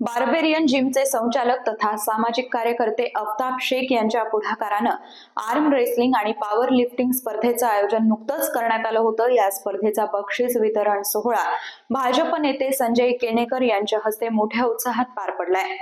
Barbarian जिमचे संचालक तथा सामाजिक कार्यकर्ते अफ्ताब शेख यांच्या पुढाकारानं आर्म रेसलिंग आणि पॉवर लिफ्टिंग स्पर्धेचं आयोजन नुकतंच करण्यात आलं होतं। या स्पर्धेचा बक्षीस वितरण सोहळा भाजप नेते संजय केनेकर यांच्या हस्ते मोठ्या उत्साहात पार पडलाय।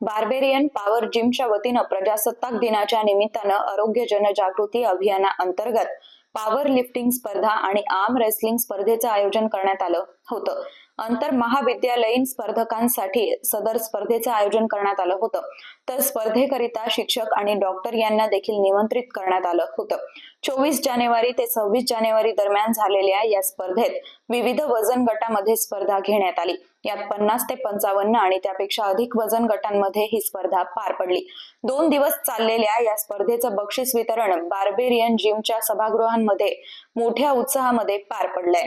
बार्बेरियन पॉवर जिमच्या वतीनं प्रजासत्ताक दिनाच्या निमित्तानं आरोग्य जनजागृती अभियानाअंतर्गत पॉवर लिफ्टिंग स्पर्धा आणि आर्म रेसलिंग स्पर्धेचं आयोजन करण्यात आलं होतं। आंतर महाविद्यालयीन स्पर्धकांसाठी सदर स्पर्धेचं आयोजन करण्यात आलं होतं, तर स्पर्धेकरिता शिक्षक आणि डॉक्टर यांना देखील निमंत्रित करण्यात आलं होतं। 24 जानेवारी ते 26 जानेवारी दरम्यान झालेल्या या स्पर्धेत विविध वजन गटामध्ये स्पर्धा घेण्यात आली। यात 50 ते 55 आणि त्यापेक्षा अधिक वजन गटांमध्ये ही स्पर्धा पार पडली। 2 दिवस चाललेल्या या स्पर्धेचं बक्षीस वितरण बार्बेरियन जिमच्या सभागृहांमध्ये मोठ्या उत्साहामध्ये पार पडलंय।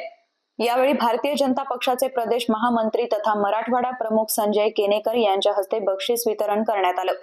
यावेळी भारतीय जनता पक्षाचे प्रदेश महामंत्री तथा मराठवाडा प्रमुख संजय केनेकर यांच्या हस्ते बक्षीस वितरण करण्यात आलं।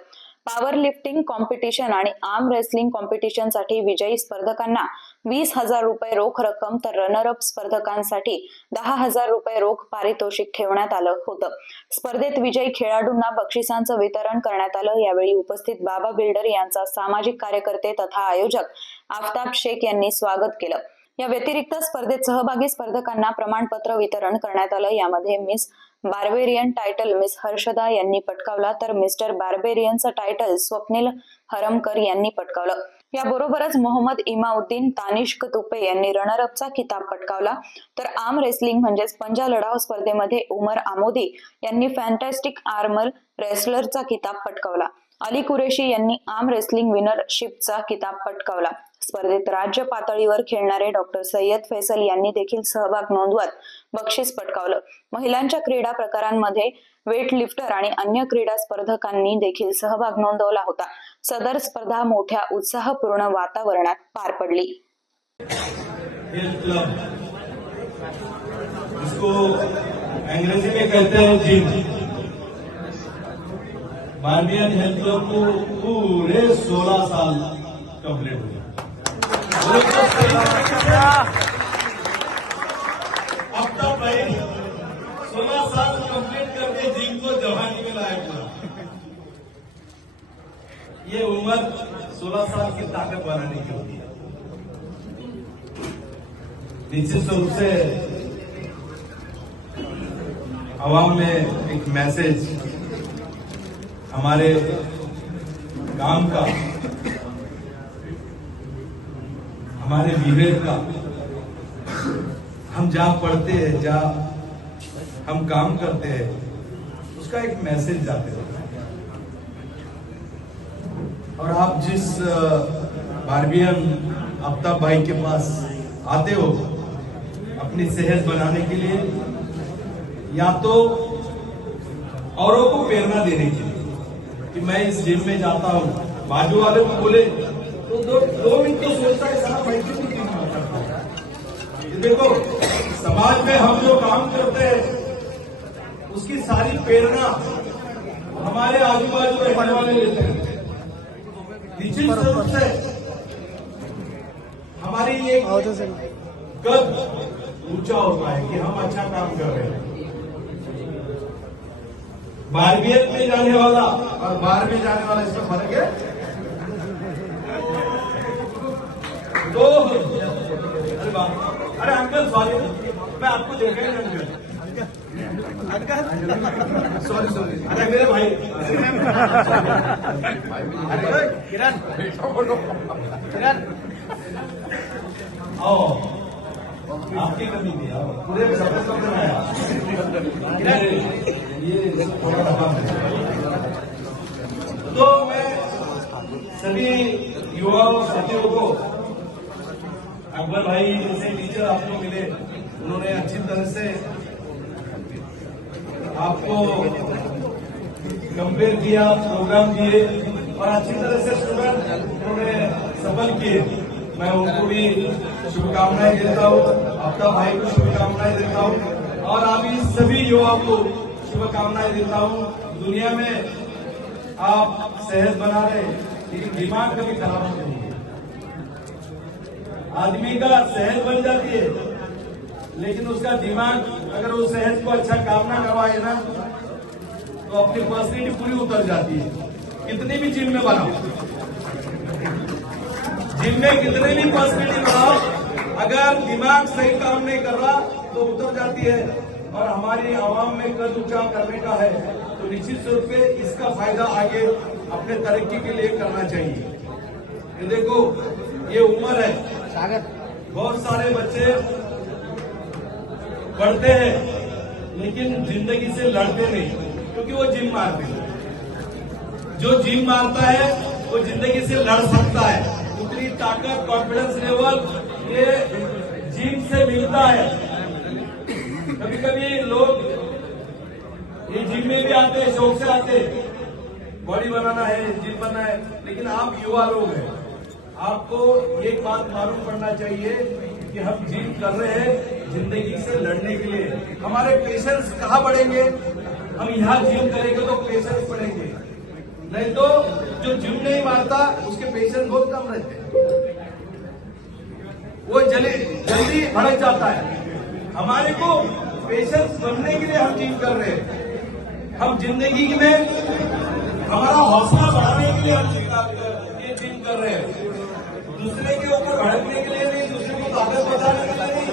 पॉवर लिफ्टिंग कॉम्पिटिशन आणि आर्म रेसलिंग कॉम्पिटिशनसाठी विजयी स्पर्धकांना 20,000 रुपये रोख रक्कम तर रनर अप स्पर्धकांसाठी 10,000 रुपये रोख पारितोषिक ठेवण्यात आलं होतं। स्पर्धेत विजयी खेळाडूंना बक्षिसांचं वितरण करण्यात आलं। यावेळी उपस्थित बाबा बिल्डर यांचा सामाजिक कार्यकर्ते तथा आयोजक आफताब शेख यांनी स्वागत केलं। या व्यतिरिक्त स्पर्धेत सहभागी स्पर्धकांना प्रमाणपत्र वितरण करण्यात आलं। यामध्ये miss barbarian title miss Harshada यांनी पटकावला, तर मिस्टर बार्बेरियनचं टायटल स्वप्नील हरमकर यांनी पटकावलं। याबरोबरच मोहम्मद इमाउद्दीन तानिष्क तुपे यांनी रनर अपचा किताब पटकावला, तर आर्म रेसलिंग म्हणजेच पंजा लढाव स्पर्धेमध्ये उमर आमोदी यांनी फॅन्टॅस्टिक आर्मर रेसलरचा किताब पटकावला। अली कुरेशी यांनी आर्म रेसलिंग विनरशिपचा किताब पटकावला। स्पर्धेत राज्य पातळीवर खेळणारे डॉक्टर सय्यद फैसल यांनी देखील सहभाग नोंदवत बक्षीस पटकावलं। महिलांच्या क्रीडा प्रकारांमध्ये वेट लिफ्टर आणि अन्य क्रीडा स्पर्धकांनी देखील सहभाग नोंदवला होता। सदर स्पर्धा मोठ्या उत्साहपूर्ण वातावरणात पार पडली। अंग्रेजी में कहते हैं जिम। बार्बियन हेल्थ क्लब को पूरे 16 साल कंप्लीट हुए। अब तक भाई 16 साल कंप्लीट करके जिम को जवानी में लाया हुआ। ये उम्र 16 साल की ताकत बनाने की होती है। निश्चित रूप से आवाम में एक मैसेज हमारे काम का, हमारे विवेक का, हम जहां पढ़ते हैं, जहां हम काम करते हैं, उसका एक मैसेज जाते हैं। और आप जिस बार्बियन आफ्ताब भाई के पास आते हो अपनी सेहत बनाने के लिए, या तो औरों को प्रेरणा देने के लिए कि मैं इस जिम में जाता हूं, बाजू वाले को बोले तो दो मिनट तो सोचता है सारा भाई क्यों नहीं करता है। देखो, समाज में हम जो काम करते हैं उसकी सारी प्रेरणा हमारे आजू बाजू रहने वाले लेते हैं। निश्चित रूप से हमारी एक कद ऊंचा होता है कि हम अच्छा काम कर रहे हैं। बार्बियन में जाने वाला और बार में जाने वाला इसमें फर्क है। तो अरे अंकल सॉरी, मैं आपको देखा ही नहीं। अंकल सॉरी, अरे मेरे भाई किरण आओ, आपकी कमी नहीं है, पूरे सब आया। ये थोड़ा रहा है। तो मैं सभी युवाओं साथियों को, अकबर भाई जैसे टीचर आपको मिले, उन्होंने अच्छी तरह से आपको कंपेयर किया, प्रोग्राम किए और अच्छी तरह से स्टूडेंट उन्होंने सफल किए। मैं उनको भी शुभकामनाएं देता हूँ, आफ्ताब भाई को शुभकामनाएं देता हूँ और आप इस सभी युवाओं को शुभकामनाएं देता हूँ। दुनिया में आप सेहत बना रहे, लेकिन दिमाग कभी खराब नहीं है। आदमी का सेहत बन जाती है, लेकिन उसका दिमाग अगर उस सेहत को अच्छा काम ना करवाए ना, तो अपनी पर्सनैलिटी पूरी उतर जाती है। कितनी भी जिम में बनाओ, जिम में कितने भी पर्सनैलिटी बनाओ, अगर दिमाग सही काम नहीं कर रहा तो उतर जाती है। और हमारी आवाम में कद ऊंचा करने का है तो निश्चित रूप से इसका फायदा आगे अपने तरक्की के लिए करना चाहिए। ये देखो, ये उम्र है, बहुत सारे बच्चे पढ़ते हैं लेकिन जिंदगी से लड़ते नहीं, क्योंकि वो जिम मारते हैं। जो जिम मारता है वो जिंदगी से लड़ सकता है। उतनी ताकत, कॉन्फिडेंस लेवल ये जिम से मिलता है। कभी कभी लोग ये जिम में भी आते हैं, शौक से आते हैं, बॉडी बनाना है, जिम बनना है, लेकिन आप युवा लोग हैं, आपको एक बात मालूम पड़ना चाहिए कि हम जिम कर रहे हैं जिंदगी से लड़ने के लिए। हमारे पेशेंस कहाँ बढ़ेंगे? हम यहाँ जिम करेंगे तो पेशेंस बढ़ेंगे, नहीं तो जो जिम नहीं मारता उसके पेशेंस बहुत कम रहते हैं, वो जल्दी भड़क जाता है। हमारे को पेशेंस बनने के लिए हम जिम कर रहे हैं। हम जिंदगी में हमारा हौसला बढ़ाने के लिए हम ये जिम कर रहे हैं। दूसरे के ऊपर भड़कने के लिए नहीं, दूसरे को ताकत बढ़ाने के लिए नहीं,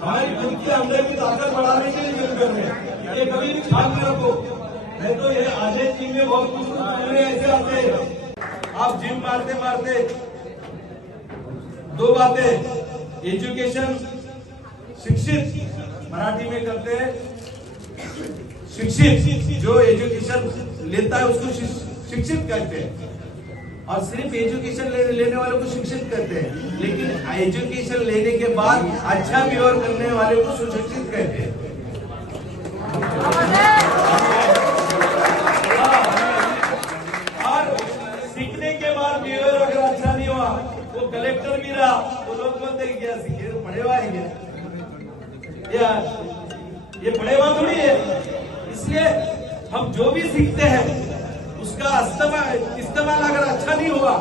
हमारी खुद के अंदर की ताकत बढ़ाने के लिए जिम कर रहे हैं। ये कभी भी ख्याल में रखो, नहीं तो ये आधे जिम में बहुत कुछ ऐसे आते हैं। आप जिम मारते मारते दो बातें, एजुकेशन, शिक्षित मराठी में करते हैं, शिक्षित जो एजुकेशन लेता है उसको शिक्षित कहते हैं, और सिर्फ एजुकेशन लेने वालों को शिक्षित कहते हैं। लेकिन एजुकेशन लेने के बाद अच्छा बिहेव करने वाले को सुशिक्षित कहते हैं। और सीखने के बाद बिहेवियर अगर अच्छा नहीं हुआ, वो कलेक्टर भी रहा तो लोग बोलते हैं क्या सीखे, पढ़े हुआ है क्या? ये पढ़े हुआ थोड़ी है। इसलिए हम जो भी सीखते हैं उसका इस्तेमाल अगर अच्छा नहीं हुआ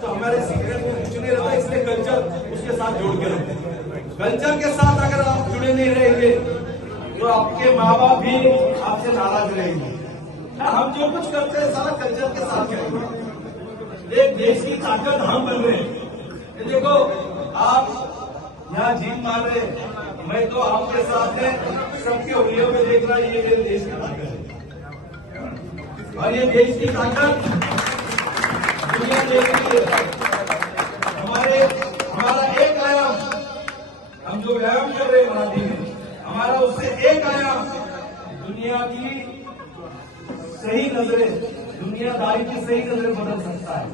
तो हमारे सीखने को कुछ नहीं रहता। इसलिए कल्चर उसके साथ जोड़ के रखते हैं। कल्चर के साथ अगर आप जुड़े नहीं रहेंगे तो आपके माँ बाप भी आपसे नाराज रहेंगे। हम जो कुछ करते हैं सारा कल्चर के साथ करेंगे। एक देश की ताकत हम बन रहे हैं। ये देखो, आप यहाँ जिम मार रहे, मैं तो आपके साथ है, सबके उंगलियों में देख रहा, ये मेरे देश की ताकत है। और ये देश की ताकत दुनिया देख रही है। हमारा एक आयाम, हम जो व्यायाम कर रहे हैं मराठी में, हमारा उससे एक आयाम दुनिया की सही नजरें, दुनियादारी की सही नजरें बदल सकता है।